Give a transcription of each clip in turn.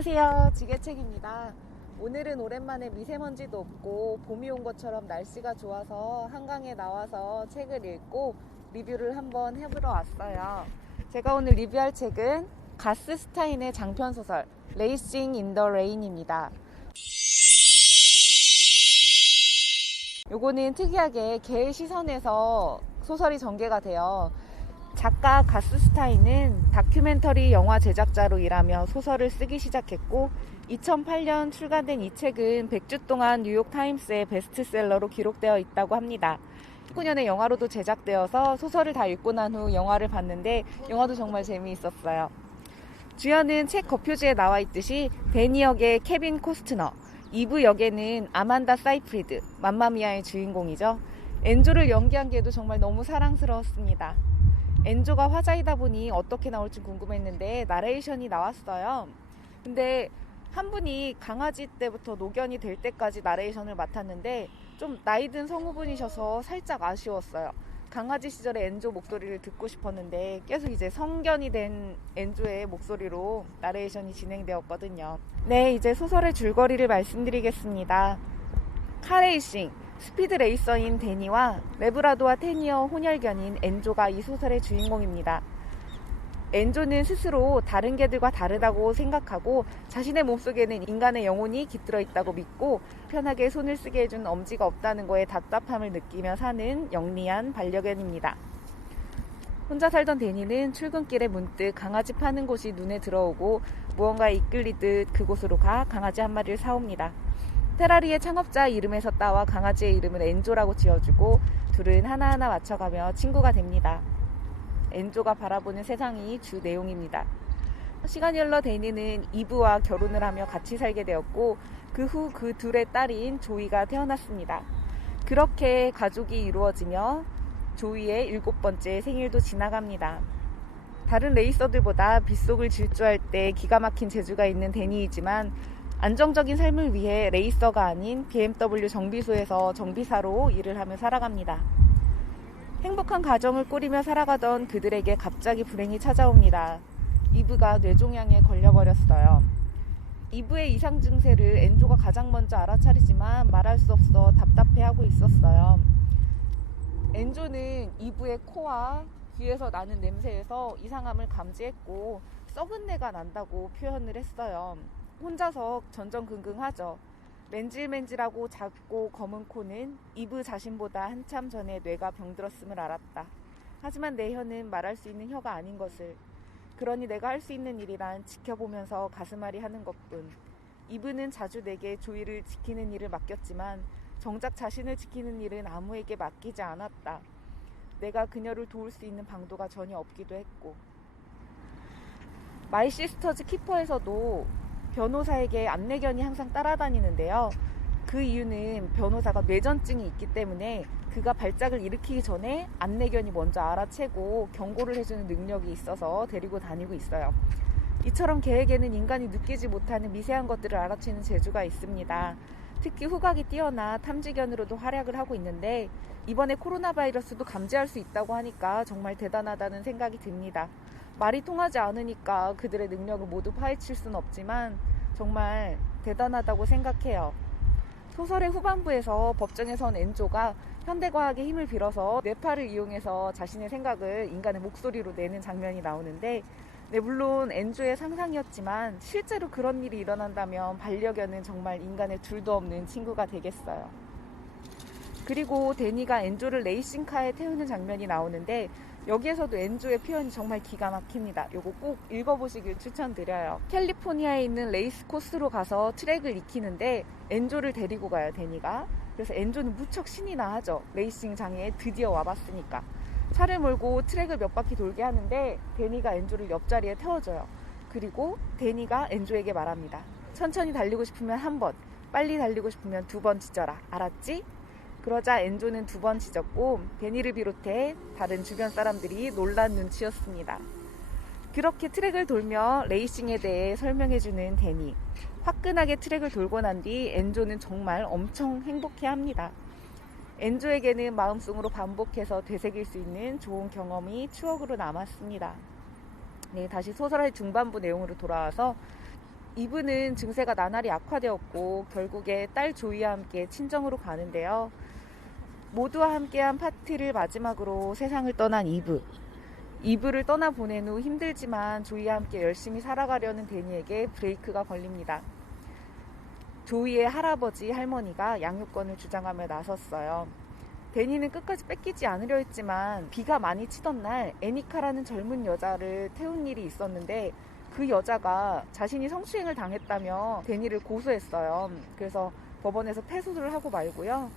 안녕하세요. 지게책입니다. 오늘은 오랜만에 미세먼지도 없고 봄이 온 것처럼 날씨가 좋아서 한강에 나와서 책을 읽고 리뷰를 한번 해보러 왔어요. 제가 오늘 리뷰할 책은 가스 스타인의 장편소설 레이싱 인 더 레인입니다. 요거는 특이하게 개의 시선에서 소설이 전개가 돼요. 작가 가스 스타인은 다큐멘터리 영화 제작자로 일하며 소설을 쓰기 시작했고 2008년 출간된 이 책은 100주 동안 뉴욕타임스의 베스트셀러로 기록되어 있다고 합니다. 19년에 영화로도 제작되어서 소설을 다 읽고 난 후 영화를 봤는데 영화도 정말 재미있었어요. 주연은 책 겉표지에 나와 있듯이 데니 역의 케빈 코스트너, 이브 역에는 아만다 사이프리드, 맘마미아의 주인공이죠. 엔조를 연기한 게도 정말 너무 사랑스러웠습니다. 엔조가 화자이다 보니 어떻게 나올지 궁금했는데 나레이션이 나왔어요. 근데 한 분이 강아지 때부터 노견이 될 때까지 나레이션을 맡았는데 좀 나이든 성우분이셔서 살짝 아쉬웠어요. 강아지 시절에 엔조 목소리를 듣고 싶었는데 계속 이제 성견이 된 엔조의 목소리로 나레이션이 진행되었거든요. 네, 이제 소설의 줄거리를 말씀드리겠습니다. 카레이싱, 스피드 레이서인 데니와 레브라도와 테니어 혼혈견인 엔조가 이 소설의 주인공입니다. 엔조는 스스로 다른 개들과 다르다고 생각하고 자신의 몸속에는 인간의 영혼이 깃들어 있다고 믿고 편하게 손을 쓰게 해준 엄지가 없다는 거에 답답함을 느끼며 사는 영리한 반려견입니다. 혼자 살던 데니는 출근길에 문득 강아지 파는 곳이 눈에 들어오고 무언가에 이끌리듯 그곳으로 가 강아지 한 마리를 사옵니다. 테라리의 창업자 이름에서 따와 강아지의 이름은 엔조라고 지어주고 둘은 하나하나 맞춰가며 친구가 됩니다. 엔조가 바라보는 세상이 주 내용입니다. 시간이 흘러 데니는 이브와 결혼을 하며 같이 살게 되었고 그 후 그 둘의 딸인 조이가 태어났습니다. 그렇게 가족이 이루어지며 조이의 7번째 생일도 지나갑니다. 다른 레이서들보다 빗속을 질주할 때 기가 막힌 재주가 있는 데니이지만 안정적인 삶을 위해 레이서가 아닌 BMW 정비소에서 정비사로 일을 하며 살아갑니다. 행복한 가정을 꾸리며 살아가던 그들에게 갑자기 불행이 찾아옵니다. 이브가 뇌종양에 걸려버렸어요. 이브의 이상 증세를 엔조가 가장 먼저 알아차리지만 말할 수 없어 답답해하고 있었어요. 엔조는 이브의 코와 귀에서 나는 냄새에서 이상함을 감지했고 썩은 내가 난다고 표현을 했어요. 혼자서 전전긍긍하죠. 맨질맨질하고 작고 검은 코는 이브 자신보다 한참 전에 뇌가 병들었음을 알았다. 하지만 내 혀는 말할 수 있는 혀가 아닌 것을. 그러니 내가 할 수 있는 일이란 지켜보면서 가슴앓이 하는 것뿐. 이브는 자주 내게 조이를 지키는 일을 맡겼지만 정작 자신을 지키는 일은 아무에게 맡기지 않았다. 내가 그녀를 도울 수 있는 방도가 전혀 없기도 했고. 마이 시스터즈 키퍼에서도 변호사에게 안내견이 항상 따라다니는데요. 그 이유는 변호사가 뇌전증이 있기 때문에 그가 발작을 일으키기 전에 안내견이 먼저 알아채고 경고를 해주는 능력이 있어서 데리고 다니고 있어요. 이처럼 개에게는 인간이 느끼지 못하는 미세한 것들을 알아채는 재주가 있습니다. 특히 후각이 뛰어나 탐지견으로도 활약을 하고 있는데 이번에 코로나 바이러스도 감지할 수 있다고 하니까 정말 대단하다는 생각이 듭니다. 말이 통하지 않으니까 그들의 능력을 모두 파헤칠 수는 없지만 정말 대단하다고 생각해요. 소설의 후반부에서 법정에선 엔조가 현대과학의 힘을 빌어서 뇌파를 이용해서 자신의 생각을 인간의 목소리로 내는 장면이 나오는데 물론 엔조의 상상이었지만 실제로 그런 일이 일어난다면 반려견은 정말 인간의 둘도 없는 친구가 되겠어요. 그리고 데니가 엔조를 레이싱카에 태우는 장면이 나오는데 여기에서도 엔조의 표현이 정말 기가 막힙니다. 요거 꼭 읽어보시길 추천드려요. 캘리포니아에 있는 레이스 코스로 가서 트랙을 익히는데 엔조를 데리고 가요, 데니가. 그래서 엔조는 무척 신이 나하죠. 레이싱장에 드디어 와봤으니까. 차를 몰고 트랙을 몇 바퀴 돌게 하는데 데니가 엔조를 옆자리에 태워줘요. 그리고 데니가 엔조에게 말합니다. 천천히 달리고 싶으면 한 번, 빨리 달리고 싶으면 2번 짖어라. 알았지? 그러자 엔조는 2번 짖었고 데니를 비롯해 다른 주변 사람들이 놀란 눈치였습니다. 그렇게 트랙을 돌며 레이싱에 대해 설명해주는 데니. 화끈하게 트랙을 돌고 난 뒤 엔조는 정말 엄청 행복해합니다. 엔조에게는 마음속으로 반복해서 되새길 수 있는 좋은 경험이 추억으로 남았습니다. 네, 다시 소설의 중반부 내용으로 돌아와서 이브는 증세가 나날이 악화되었고 결국에 딸 조이와 함께 친정으로 가는데요. 모두와 함께한 파티를 마지막으로 세상을 떠난 이브. 이브를 떠나보낸 후 힘들지만 조이와 함께 열심히 살아가려는 데니에게 브레이크가 걸립니다. 조이의 할아버지, 할머니가 양육권을 주장하며 나섰어요. 데니는 끝까지 뺏기지 않으려 했지만 비가 많이 치던 날 애니카라는 젊은 여자를 태운 일이 있었는데 그 여자가 자신이 성추행을 당했다며 데니를 고소했어요. 그래서 법원에서 패소를 하고 말고요.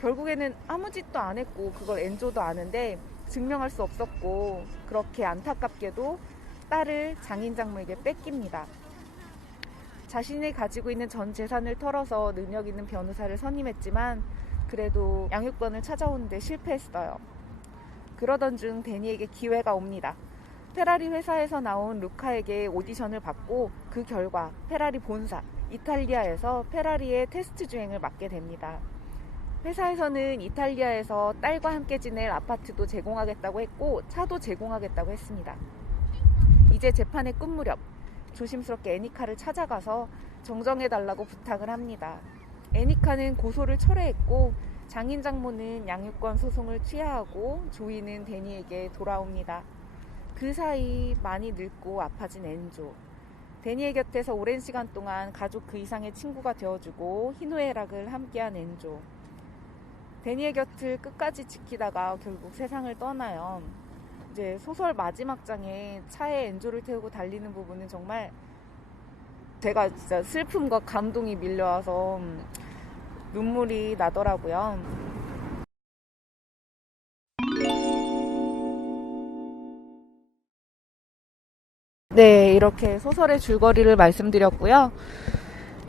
결국에는 아무 짓도 안 했고 그걸 엔조도 아는데 증명할 수 없었고 그렇게 안타깝게도 딸을 장인장모에게 뺏깁니다. 자신이 가지고 있는 전 재산을 털어서 능력 있는 변호사를 선임했지만 그래도 양육권을 찾아오는데 실패했어요. 그러던 중 데니에게 기회가 옵니다. 페라리 회사에서 나온 루카에게 오디션을 받고 그 결과 페라리 본사 이탈리아에서 페라리의 테스트 주행을 맡게 됩니다. 회사에서는 이탈리아에서 딸과 함께 지낼 아파트도 제공하겠다고 했고 차도 제공하겠다고 했습니다. 이제 재판의 끝 무렵 조심스럽게 애니카를 찾아가서 정정해달라고 부탁을 합니다. 애니카는 고소를 철회했고 장인장모는 양육권 소송을 취하하고 조이는 데니에게 돌아옵니다. 그 사이 많이 늙고 아파진 엔조. 데니의 곁에서 오랜 시간 동안 가족 그 이상의 친구가 되어주고 희노애락을 함께한 엔조. 데니의 곁을 끝까지 지키다가 결국 세상을 떠나요. 이제 소설 마지막 장에 차에 엔조를 태우고 달리는 부분은 정말 제가 진짜 슬픔과 감동이 밀려와서 눈물이 나더라고요. 네, 이렇게 소설의 줄거리를 말씀드렸고요.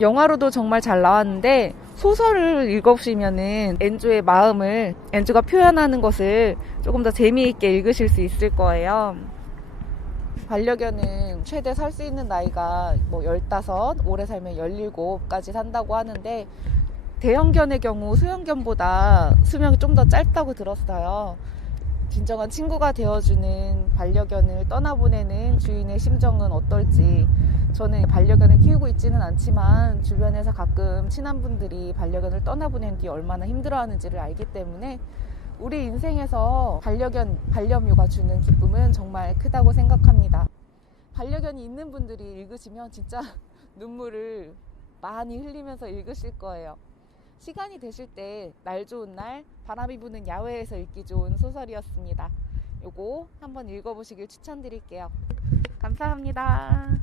영화로도 정말 잘 나왔는데 소설을 읽으시면은 엔조의 마음을 엔조가 표현하는 것을 조금 더 재미있게 읽으실 수 있을 거예요. 반려견은 최대 살 수 있는 나이가 15, 오래 살면 17까지 산다고 하는데 대형견의 경우 소형견보다 수명이 좀 더 짧다고 들었어요. 진정한 친구가 되어주는 반려견을 떠나보내는 주인의 심정은 어떨지. 저는 반려견을 키우고 있지는 않지만 주변에서 가끔 친한 분들이 반려견을 떠나보낸 뒤 얼마나 힘들어하는지를 알기 때문에 우리 인생에서 반려묘가 주는 기쁨은 정말 크다고 생각합니다. 반려견이 있는 분들이 읽으시면 진짜 눈물을 많이 흘리면서 읽으실 거예요. 시간이 되실 때 날 좋은 날 바람이 부는 야외에서 읽기 좋은 소설이었습니다. 요거 한번 읽어보시길 추천드릴게요. 감사합니다.